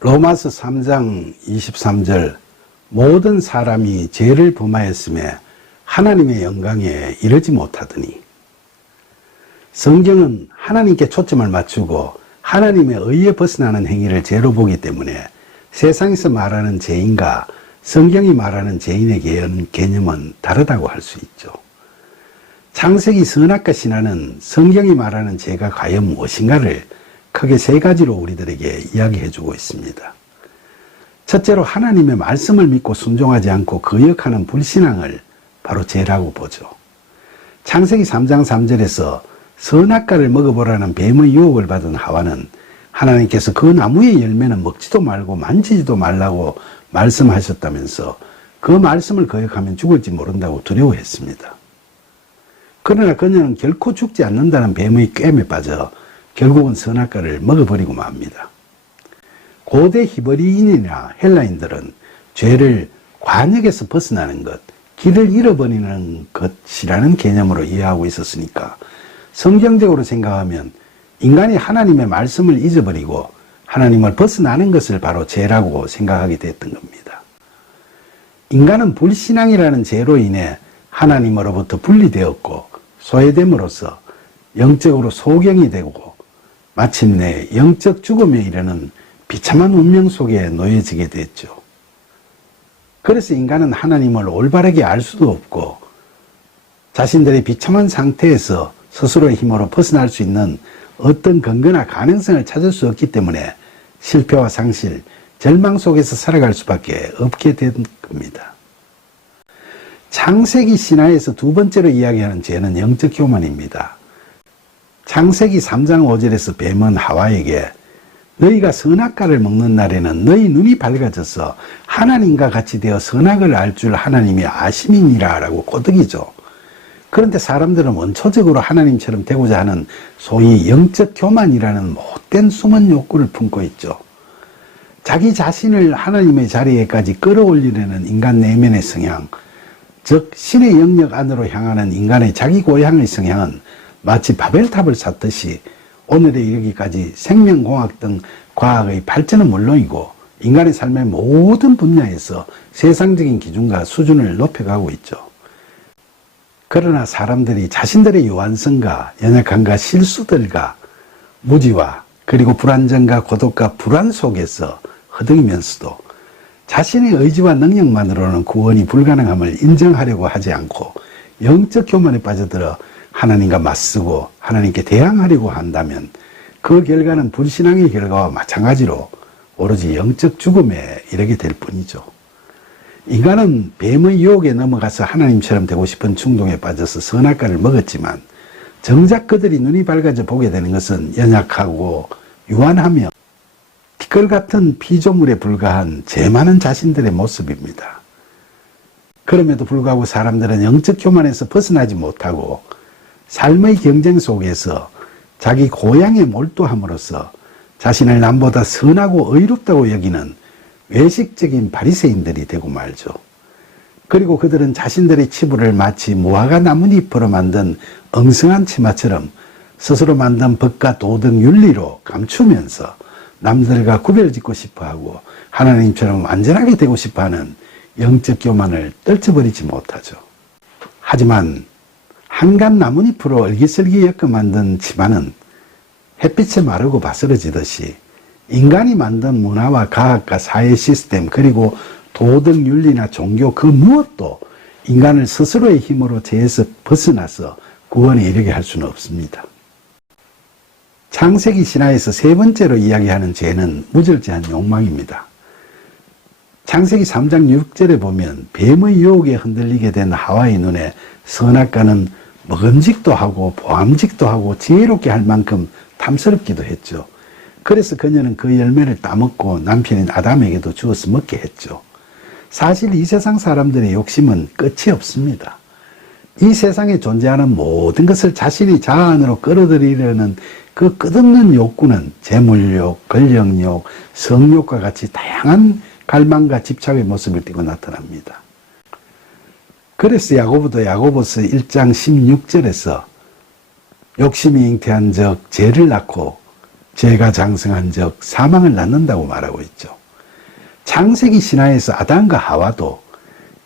로마서 3장 23절 모든 사람이 죄를 범하였음에 하나님의 영광에 이르지 못하더니, 성경은 하나님께 초점을 맞추고 하나님의 의에 벗어나는 행위를 죄로 보기 때문에 세상에서 말하는 죄인과 성경이 말하는 죄인의 개념은 다르다고 할 수 있죠. 창세기 선악과 신화는 성경이 말하는 죄가 과연 무엇인가를 크게 세 가지로 우리들에게 이야기해 주고 있습니다. 첫째로 하나님의 말씀을 믿고 순종하지 않고 거역하는 불신앙을 바로 죄라고 보죠. 창세기 3장 3절에서 선악과를 먹어보라는 뱀의 유혹을 받은 하와는 하나님께서 그 나무의 열매는 먹지도 말고 만지지도 말라고 말씀하셨다면서 그 말씀을 거역하면 죽을지 모른다고 두려워했습니다. 그러나 그녀는 결코 죽지 않는다는 뱀의 꿰매 빠져 결국은 선악과를 먹어버리고 맙니다. 고대 히브리인이나 헬라인들은 죄를 관역에서 벗어나는 것, 길을 잃어버리는 것이라는 개념으로 이해하고 있었으니까 성경적으로 생각하면 인간이 하나님의 말씀을 잊어버리고 하나님을 벗어나는 것을 바로 죄라고 생각하게 됐던 겁니다. 인간은 불신앙이라는 죄로 인해 하나님으로부터 분리되었고 소외됨으로써 영적으로 소경이 되고 마침내 영적 죽음에 이르는 비참한 운명 속에 놓여지게 됐죠. 그래서 인간은 하나님을 올바르게 알 수도 없고 자신들의 비참한 상태에서 스스로의 힘으로 벗어날 수 있는 어떤 근거나 가능성을 찾을 수 없기 때문에 실패와 상실, 절망 속에서 살아갈 수밖에 없게 된 겁니다. 창세기 신화에서 두 번째로 이야기하는 죄는 영적 교만입니다. 창세기 3장 5절에서 뱀은 하와에게 너희가 선악과를 먹는 날에는 너희 눈이 밝아져서 하나님과 같이 되어 선악을 알 줄 하나님이 아심이니라 라고 꼬드기죠. 그런데 사람들은 원초적으로 하나님처럼 되고자 하는 소위 영적 교만이라는 못된 숨은 욕구를 품고 있죠. 자기 자신을 하나님의 자리에까지 끌어올리려는 인간 내면의 성향, 즉 신의 영역 안으로 향하는 인간의 자기 고향의 성향은 마치 바벨탑을 쌓듯이 오늘에 이르기까지 생명공학 등 과학의 발전은 물론이고 인간의 삶의 모든 분야에서 세상적인 기준과 수준을 높여가고 있죠. 그러나 사람들이 자신들의 유한성과 연약함과 실수들과 무지와 그리고 불안정과 고독과 불안 속에서 허덕이면서도 자신의 의지와 능력만으로는 구원이 불가능함을 인정하려고 하지 않고 영적 교만에 빠져들어 하나님과 맞서고 하나님께 대항하려고 한다면 그 결과는 불신앙의 결과와 마찬가지로 오로지 영적 죽음에 이르게 될 뿐이죠. 인간은 뱀의 유혹에 넘어가서 하나님처럼 되고 싶은 충동에 빠져서 선악과를 먹었지만 정작 그들이 눈이 밝아져 보게 되는 것은 연약하고 유한하며 티끌 같은 피조물에 불과한 죄 많은 자신들의 모습입니다. 그럼에도 불구하고 사람들은 영적 교만에서 벗어나지 못하고 삶의 경쟁 속에서 자기 고향에 몰두함으로써 자신을 남보다 선하고 의롭다고 여기는 외식적인 바리새인들이 되고 말죠. 그리고 그들은 자신들의 치부를 마치 무화과 나뭇잎으로 만든 엉성한 치마처럼 스스로 만든 법과 도덕 윤리로 감추면서 남들과 구별짓고 싶어하고 하나님처럼 완전하게 되고 싶어하는 영적 교만을 떨쳐버리지 못하죠. 하지만 한간 나뭇잎으로 얼기설기 엮어 만든 치마는 햇빛에 마르고 바스러지듯이 인간이 만든 문화와 과학과 사회 시스템 그리고 도덕 윤리나 종교 그 무엇도 인간을 스스로의 힘으로 죄에서 벗어나서 구원에 이르게 할 수는 없습니다. 창세기 신화에서 세 번째로 이야기하는 죄는 무절제한 욕망입니다. 창세기 3장 6절에 보면 뱀의 유혹에 흔들리게 된 하와의 눈에 선악과는 먹음직도 하고 보암직도 하고 지혜롭게 할 만큼 탐스럽기도 했죠. 그래서 그녀는 그 열매를 따먹고 남편인 아담에게도 주어서 먹게 했죠. 사실 이 세상 사람들의 욕심은 끝이 없습니다. 이 세상에 존재하는 모든 것을 자신의 자아 안으로 끌어들이려는 그 끝없는 욕구는 재물욕, 권력욕, 성욕과 같이 다양한 갈망과 집착의 모습을 띠고 나타납니다. 그래서 야고보도 야고보서 1장 16절에서 욕심이 잉태한 적 죄를 낳고 죄가 장성한 적 사망을 낳는다고 말하고 있죠. 창세기 신화에서 아담과 하와도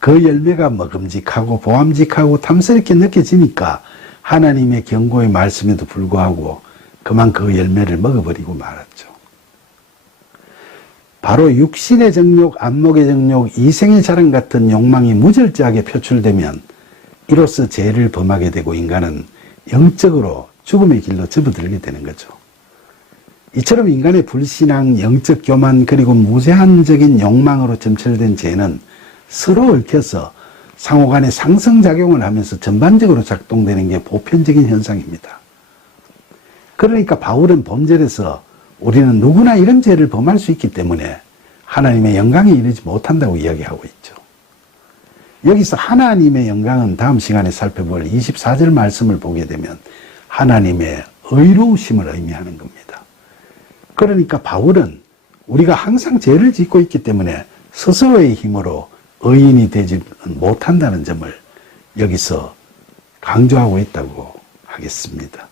그 열매가 먹음직하고 보암직하고 탐스럽게 느껴지니까 하나님의 경고의 말씀에도 불구하고 그만 그 열매를 먹어버리고 말았죠. 바로 육신의 정욕, 안목의 정욕, 이생의 자랑 같은 욕망이 무절제하게 표출되면 이로써 죄를 범하게 되고 인간은 영적으로 죽음의 길로 접어들게 되는 거죠. 이처럼 인간의 불신앙, 영적 교만 그리고 무제한적인 욕망으로 점철된 죄는 서로 얽혀서 상호간에 상승작용을 하면서 전반적으로 작동되는 게 보편적인 현상입니다. 그러니까 바울은 본절에서 우리는 누구나 이런 죄를 범할 수 있기 때문에 하나님의 영광에 이르지 못한다고 이야기하고 있죠. 여기서 하나님의 영광은 다음 시간에 살펴볼 24절 말씀을 보게 되면 하나님의 의로우심을 의미하는 겁니다. 그러니까 바울은 우리가 항상 죄를 짓고 있기 때문에 스스로의 힘으로 의인이 되지 못한다는 점을 여기서 강조하고 있다고 하겠습니다.